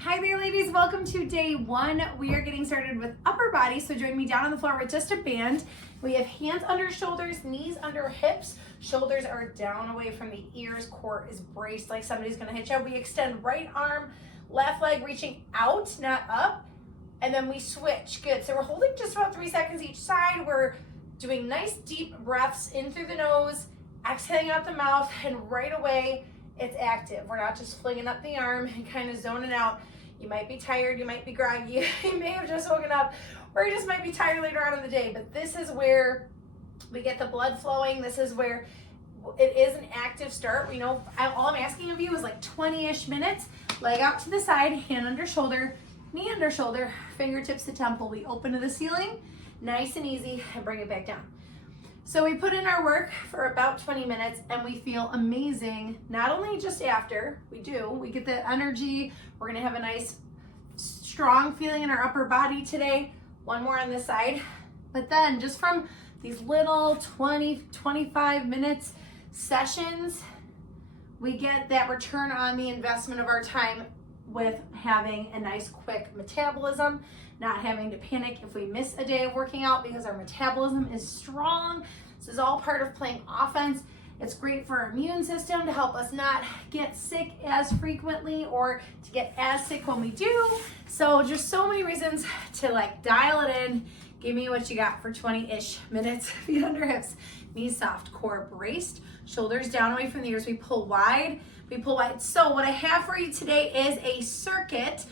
Hi there, ladies. Welcome to day one. We are getting started with upper body. So join me down on the floor with just a band. We have hands under shoulders, knees under hips. Shoulders are down away from the ears. Core is braced like somebody's going to hit you. We extend right arm, left leg reaching out, not up. And then we switch. Good. So we're holding just about 3 seconds each side. We're doing nice deep breaths in through the nose, exhaling out the mouth, and right away, it's active. We're not just flinging up the arm and kind of zoning out. You might be tired, you might be groggy, you may have just woken up, or you just might be tired later on in the day, but this is where we get the blood flowing. This is where it is an active start. We know all I'm asking of you is like 20-ish minutes, leg out to the side, hand under shoulder, knee under shoulder, fingertips to temple. We open to the ceiling, nice and easy, and bring it back down. So we put in our work for about 20 minutes and we feel amazing, not only just after, we get the energy, we're gonna have a nice strong feeling in our upper body today, one more on this side, but then just from these little 20-25 minutes sessions, we get that return on the investment of our time with having a nice quick metabolism, not having to panic if we miss a day of working out because our metabolism is strong. This is all part of playing offense. It's great for our immune system to help us not get sick as frequently or to get as sick when we do. So just so many reasons to like dial it in. Give me what you got for 20-ish minutes. Feet under hips, knees soft, core braced, shoulders down away from the ears. We pull wide. So what I have for you today is a circuit.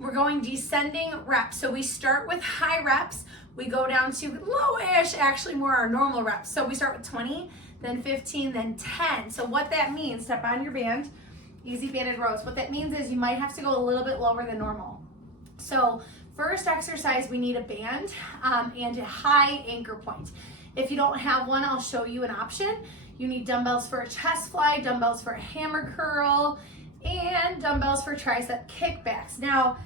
We're going descending reps. So we start with high reps. We go down to low-ish, actually more our normal reps. So we start with 20, then 15, then 10. So what that means, step on your band, easy banded rows. What that means is you might have to go a little bit lower than normal. So first exercise, we need a band and a high anchor point. If you don't have one, I'll show you an option. You need dumbbells for a chest fly, dumbbells for a hammer curl, and dumbbells for tricep kickbacks. Now,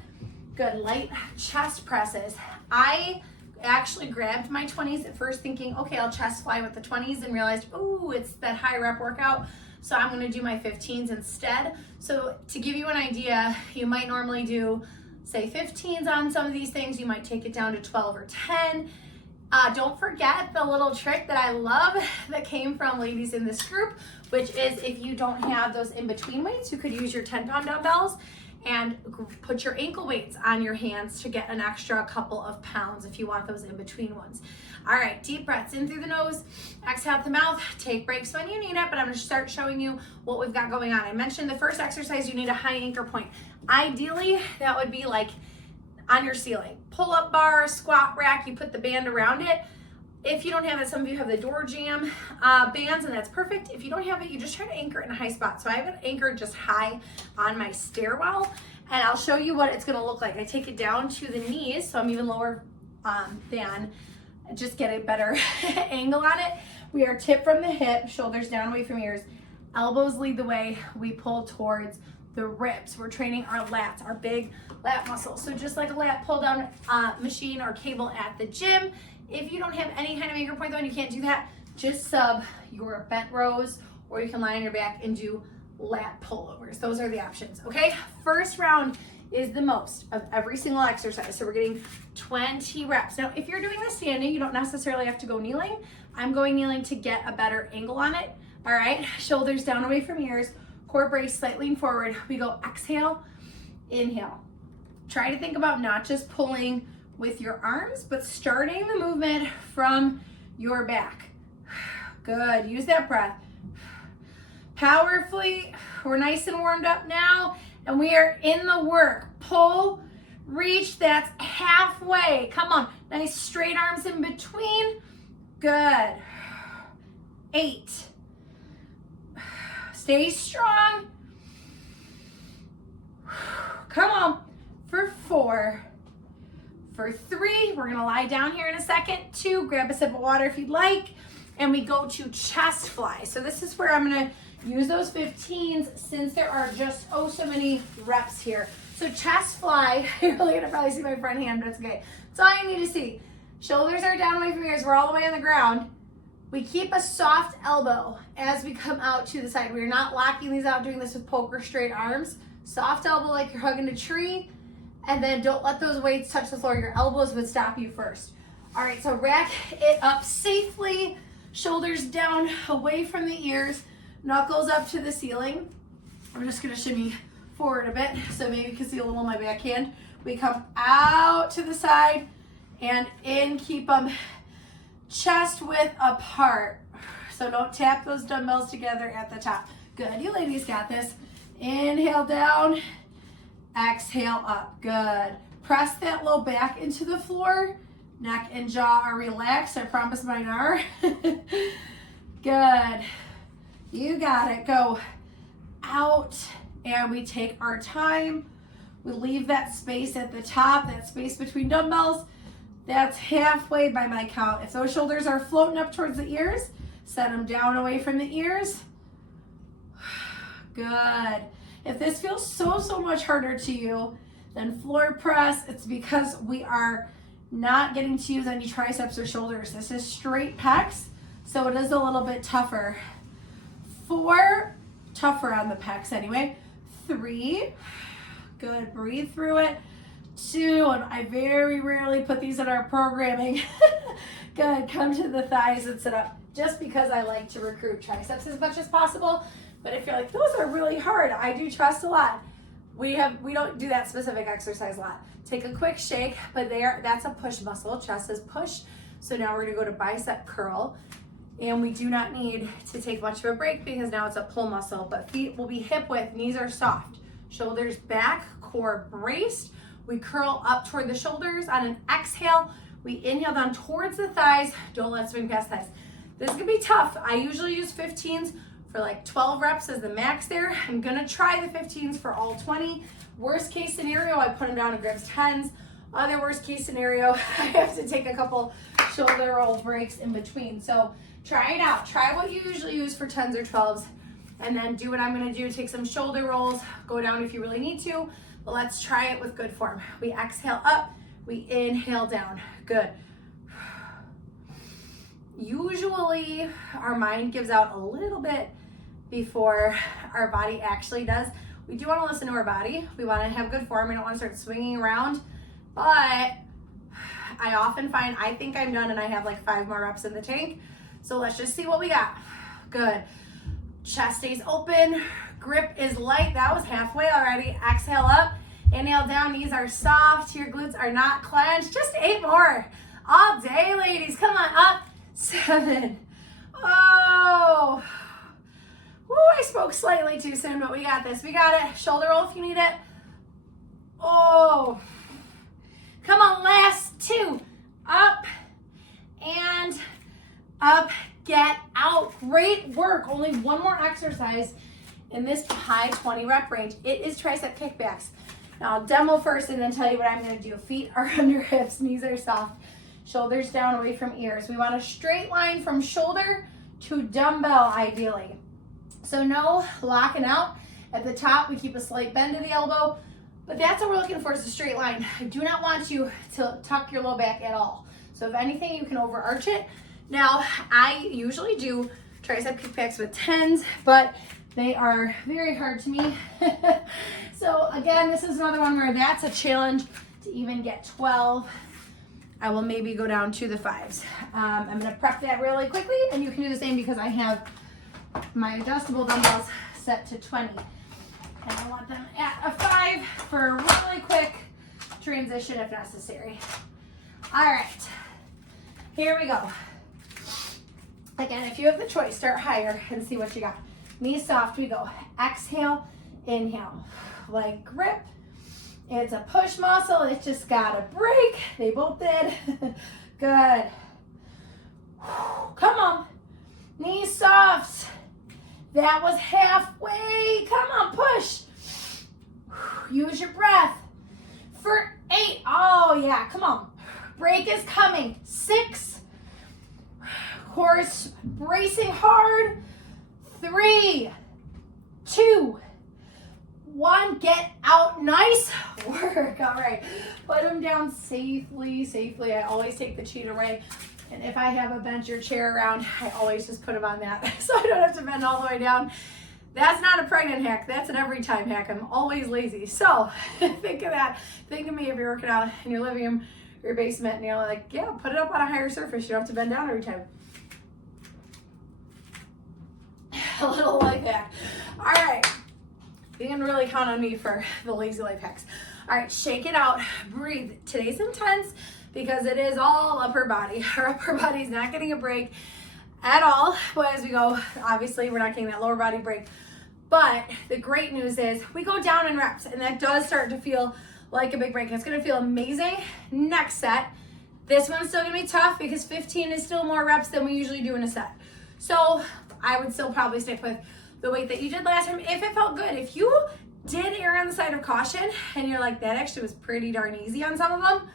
good light chest presses. I actually grabbed my 20s at first thinking, okay, I'll chest fly with the 20s and realized, ooh, it's that high rep workout. So I'm gonna do my 15s instead. So to give you an idea, you might normally do, say 15s on some of these things. You might take it down to 12 or 10. Don't forget the little trick that I love that came from ladies in this group, which is if you don't have those in-between weights, you could use your 10-pound dumbbells and put your ankle weights on your hands to get an extra couple of pounds if you want those in-between ones. All right, deep breaths in through the nose, exhale out the mouth, take breaks when you need it, but I'm gonna start showing you what we've got going on. I mentioned the first exercise, you need a high anchor point. Ideally, that would be like on your ceiling. Pull-up bar, squat rack, you put the band around it. If you don't have it, some of you have the door jam bands, and that's perfect. If you don't have it, you just try to anchor it in a high spot. So I have it anchored just high on my stairwell, and I'll show you what it's gonna look like. I take it down to the knees, so I'm even lower than, just get a better angle on it. We are tipped from the hip, shoulders down away from ears, elbows lead the way, we pull towards the ribs. We're training our lats, our big lat muscles. So just like a lat pull down machine or cable at the gym. If you don't have any kind of anchor point though and you can't do that, just sub your bent rows, or you can lie on your back and do lat pullovers. Those are the options, okay? First round is the most of every single exercise. So we're getting 20 reps. Now, if you're doing this standing, you don't necessarily have to go kneeling. I'm going kneeling to get a better angle on it. All right, shoulders down away from ears, core brace, slight lean forward. We go exhale, inhale. Try to think about not just pulling with your arms, but starting the movement from your back. Good, use that breath. Powerfully, we're nice and warmed up now, and we are in the work. Pull, reach, that's halfway. Come on, nice straight arms in between. Good. 8. Stay strong. Come on. For 4. For 3, we're gonna lie down here in a second. 2, grab a sip of water if you'd like. And we go to chest fly. So this is where I'm gonna use those 15s since there are just so many reps here. So chest fly, you're really gonna probably see my front hand, but it's okay. That's all you need to see. Shoulders are down away from ears, we're all the way on the ground. We keep a soft elbow as we come out to the side. We're not locking these out, doing this with poker straight arms. Soft elbow like you're hugging a tree. And then don't let those weights touch the floor. Your elbows would stop you first. All right, so rack it up safely. Shoulders down, away from the ears. Knuckles up to the ceiling. We're just gonna shimmy forward a bit so maybe you can see a little of my backhand. We come out to the side and in, keep them chest width apart. So don't tap those dumbbells together at the top. Good, you ladies got this. Inhale down. Exhale up, good. Press that low back into the floor. Neck and jaw are relaxed. I promise mine are. Good. You got it. Go out and we take our time. We leave that space at the top, that space between dumbbells. That's halfway by my count. If those shoulders are floating up towards the ears, set them down away from the ears. Good. If this feels so much harder to you than floor press, it's because we are not getting to use any triceps or shoulders. This is straight pecs, so it is a little bit tougher. 4, tougher on the pecs anyway. 3, good, breathe through it. 2, and I very rarely put these in our programming. Good, come to the thighs and sit up, just because I like to recruit triceps as much as possible. But if you're like, those are really hard, I do chest a lot. We don't do that specific exercise a lot. Take a quick shake, but that's a push muscle. Chest is push. So now we're gonna go to bicep curl. And we do not need to take much of a break because now it's a pull muscle, but feet will be hip width, knees are soft. Shoulders back, core braced. We curl up toward the shoulders. On an exhale, we inhale down towards the thighs. Don't let it swing past thighs. This is gonna be tough. I usually use 15s for like 12 reps as the max there. I'm gonna try the 15s for all 20. Worst case scenario, I put them down and grabs 10s. Other worst case scenario, I have to take a couple shoulder roll breaks in between. So try it out. Try what you usually use for 10s or 12s, and then do what I'm gonna do. Take some shoulder rolls, go down if you really need to, but let's try it with good form. We exhale up, we inhale down. Good. Usually our mind gives out a little bit before our body actually does. We do want to listen to our body. We want to have good form. We don't want to start swinging around, but I often find I think I'm done and I have like 5 more reps in the tank. So let's just see what we got. Good. Chest stays open. Grip is light. That was halfway already. Exhale up. Inhale down. Knees are soft. Your glutes are not clenched. Just 8 more. All day, ladies. Come on. Up. 7. Oh. Woo, I spoke slightly too soon, but we got this. We got it. Shoulder roll if you need it. Oh. Come on, last 2. Up and up. Get out. Great work. Only one more exercise in this high 20 rep range. It is tricep kickbacks. Now I'll demo first and then tell you what I'm going to do. Feet are under hips. Knees are soft. Shoulders down away from ears. We want a straight line from shoulder to dumbbell ideally. So no locking out. At the top, we keep a slight bend to the elbow, but that's what we're looking for, is a straight line. I do not want you to tuck your low back at all. So if anything, you can overarch it. Now, I usually do tricep kickbacks with 10s, but they are very hard to me. So again, this is another one where that's a challenge to even get 12. I will maybe go down to the 5s. I'm gonna prep that really quickly, and you can do the same because I have my adjustable dumbbells set to 20. And I want them at a 5 for a really quick transition if necessary. All right, here we go. Again, if you have the choice, start higher and see what you got. Knees soft, we go. Exhale, inhale. Like grip. It's a push muscle. It just got a break. They both did. Good. Come on. Knees soft. That was halfway. Come on, push. Use your breath. For 8. Oh, yeah. Come on. Break is coming. 6. Core bracing hard. 3, 2, 1. Get out. Nice work. All right. Put them down safely. I always take the cheat away. And if I have a bench or chair around, I always just put them on that so I don't have to bend all the way down. That's not a pregnant hack. That's an every time hack. I'm always lazy. So think of that. Think of me if you're working out in your living room, your basement, and you're like, yeah, put it up on a higher surface. You don't have to bend down every time. A little life hack. All right. You can really count on me for the lazy life hacks. All right, shake it out. Breathe. Today's intense because it is all upper body. Our upper body is not getting a break at all. But as we go, obviously, we're not getting that lower body break. But the great news is we go down in reps, and that does start to feel like a big break. It's going to feel amazing. Next set. This one's still going to be tough because 15 is still more reps than we usually do in a set. So I would still probably stick with the weight that you did last time if it felt good. If you did err on the side of caution and you're like, that actually was pretty darn easy on some of them,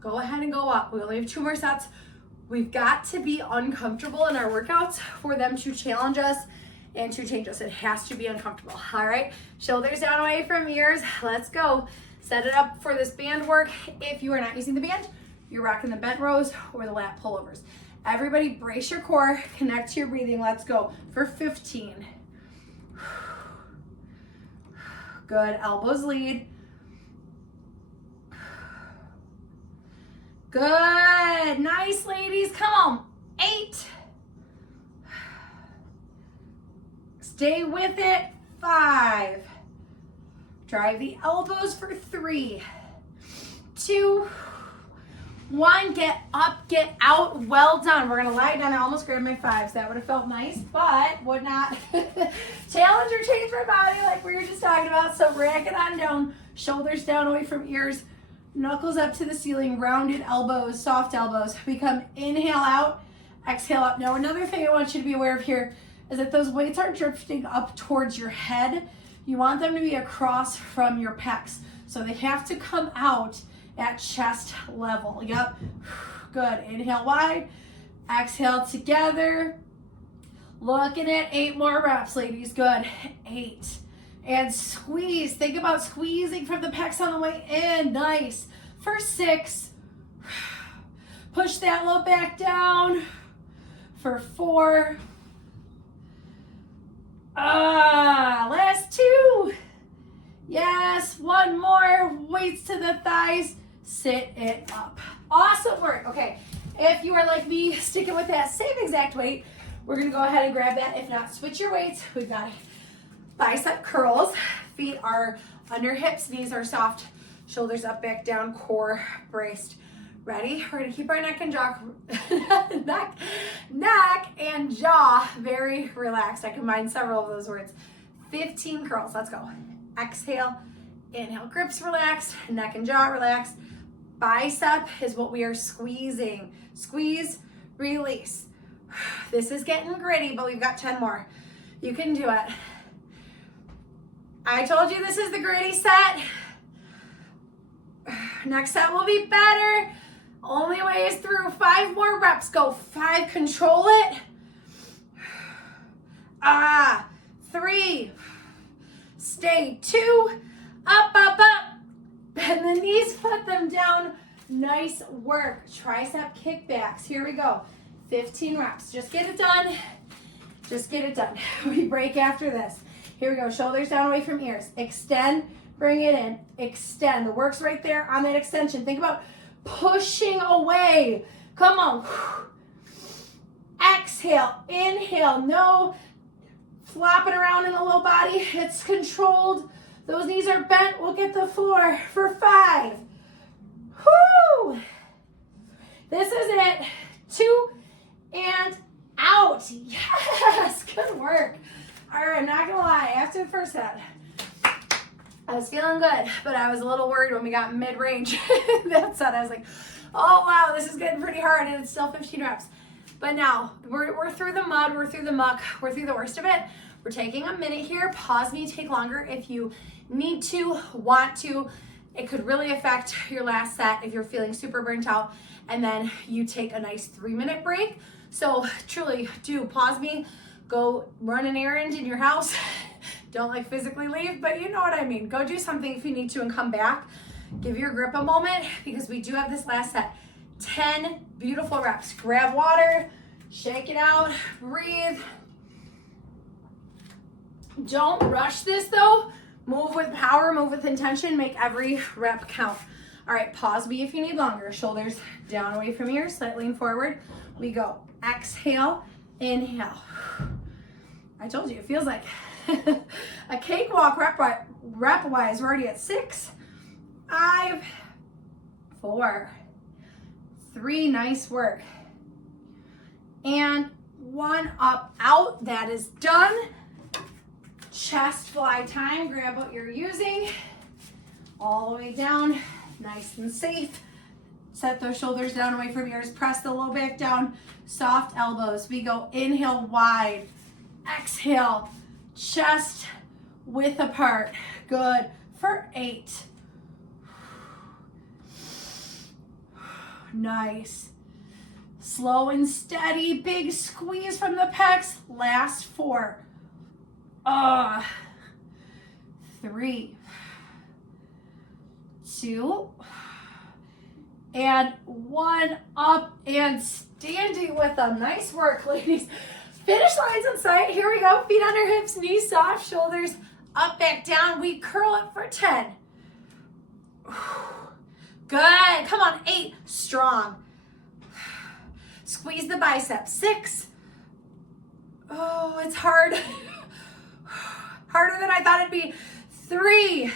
go ahead and go up. We only have 2 more sets. We've got to be uncomfortable in our workouts for them to challenge us and to change us. It has to be uncomfortable. All right, shoulders down away from ears. Let's go. Set it up for this band work. If you are not using the band, you're rocking the bent rows or the lat pullovers. Everybody brace your core, connect to your breathing. Let's go for 15. Good, elbows lead. Good, nice ladies, come on. 8. Stay with it, 5. Drive the elbows for 3, 2, 1, get up, get out, well done. We're gonna lie down. I almost grabbed my 5s. That would have felt nice, but would not challenge or change my body like we were just talking about. So rack it on down, shoulders down away from ears, knuckles up to the ceiling, rounded elbows, soft elbows. We come inhale out, exhale up. Now another thing I want you to be aware of here is that those weights aren't drifting up towards your head. You want them to be across from your pecs. So they have to come out at chest level. Yep, good. Inhale wide, exhale together. Looking at 8 more reps, ladies. Good, 8. And squeeze. Think about squeezing from the pecs on the way in. Nice. For 6. Push that low back down. For 4. Last 2. Yes, 1 more. Weights to the thighs. Sit it up. Awesome work. Okay, if you are like me, sticking with that same exact weight, we're gonna go ahead and grab that. If not, switch your weights. We've got bicep curls. Feet are under hips, knees are soft, shoulders up, back down, core braced. Ready? We're gonna keep our neck and jaw, neck and jaw very relaxed. I combined several of those words. 15 curls, let's go. Exhale, inhale, grips relaxed, neck and jaw relaxed. Bicep is what we are squeezing. Squeeze, release. This is getting gritty, but we've got 10 more. You can do it. I told you this is the gritty set. Next set will be better. Only way is through. 5 more reps. Go 5, control it. 3. Stay 2. Up, up, up. Bend the knees, put them down. Nice work. Tricep kickbacks. Here we go. 15 reps. Just get it done. Just get it done. We break after this. Here we go. Shoulders down away from ears. Extend. Bring it in. Extend. The work's right there on that extension. Think about pushing away. Come on. Exhale. Inhale. No flopping around in the low body. It's controlled. Those knees are bent. We'll get the floor for 5. Whoo! This is it. 2 and out. Yes, good work. All right, I'm not gonna lie. After the first set, I was feeling good, but I was a little worried when we got mid-range. That set, I was like, oh wow, this is getting pretty hard, and it's still 15 reps. But now, we're through the mud, we're through the muck, we're through the worst of it. We're taking a minute here. Pause me, take longer if you need to, want to. It could really affect your last set if you're feeling super burnt out, and then you take a nice 3-minute break. So truly do pause me, go run an errand in your house. Don't like physically leave, but you know what I mean. Go do something if you need to and come back. Give your grip a moment because we do have this last set. 10 beautiful reps. Grab water, shake it out, breathe. Don't rush this though. Move with power, move with intention, make every rep count. All right, pause B if you need longer. Shoulders down away from ears, slightly lean forward. We go, exhale, inhale. I told you, it feels like a cakewalk rep-wise. We're already at 6, 5, 4, 3, nice work. And 1, up, out, that is done. Chest fly time, grab what you're using. All the way down, nice and safe. Set those shoulders down away from yours, press the low back down, soft elbows. We go inhale wide, exhale, chest width apart. Good, for 8. Nice. Slow and steady, big squeeze from the pecs. Last 4. 3, 2, and 1. Up and standing with them. Nice work, ladies. Finish lines in sight. Here we go. Feet under hips, knees soft, shoulders up, back, down. We curl it for 10. Good. Come on, 8. Strong. Squeeze the biceps. 6. Oh, it's hard. Harder than I thought it'd be. 3,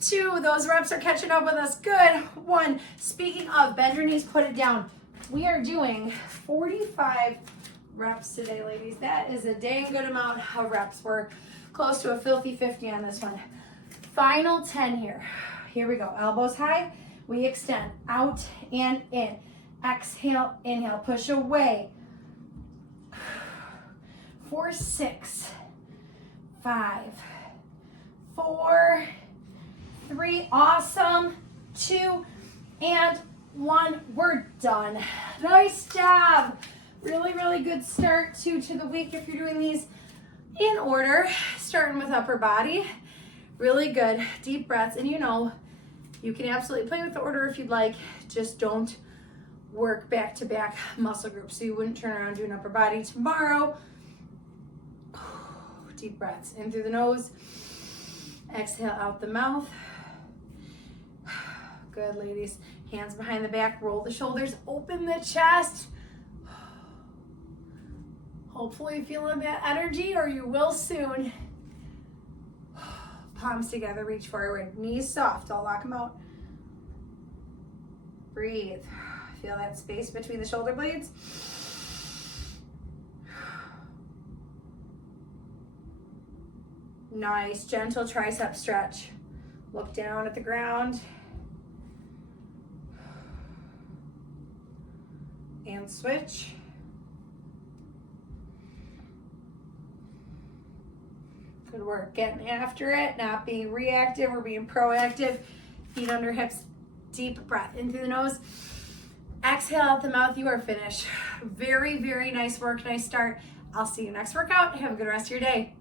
2, those reps are catching up with us. Good. 1. Speaking of, bend your knees, put it down. We are doing 45 reps today, ladies. That is a dang good amount of reps. We're close to a filthy 50 on this one. Final 10 here. Here we go. Elbows high. We extend out and in. Exhale, inhale, push away. For 6, 5, 4, 3, awesome, 2, and 1, we're done. Nice job. Really, really good start to the week if you're doing these in order, starting with upper body. Really good, deep breaths, and you know, you can absolutely play with the order if you'd like, just don't work back-to-back muscle groups, so you wouldn't turn around doing upper body tomorrow. Deep breaths in through the nose, exhale out the mouth. Good, ladies. Hands behind the back, roll the shoulders, open the chest. Hopefully feeling that energy, or you will soon. Palms together, reach forward, knees soft, I'll lock them out. Breathe. Feel that space between the shoulder blades. Nice, gentle tricep stretch. Look down at the ground. And switch. Good work, getting after it, not being reactive or being proactive. Feet under hips, deep breath in through the nose. Exhale out the mouth, you are finished. Very, very nice work, nice start. I'll see you next workout. Have a good rest of your day.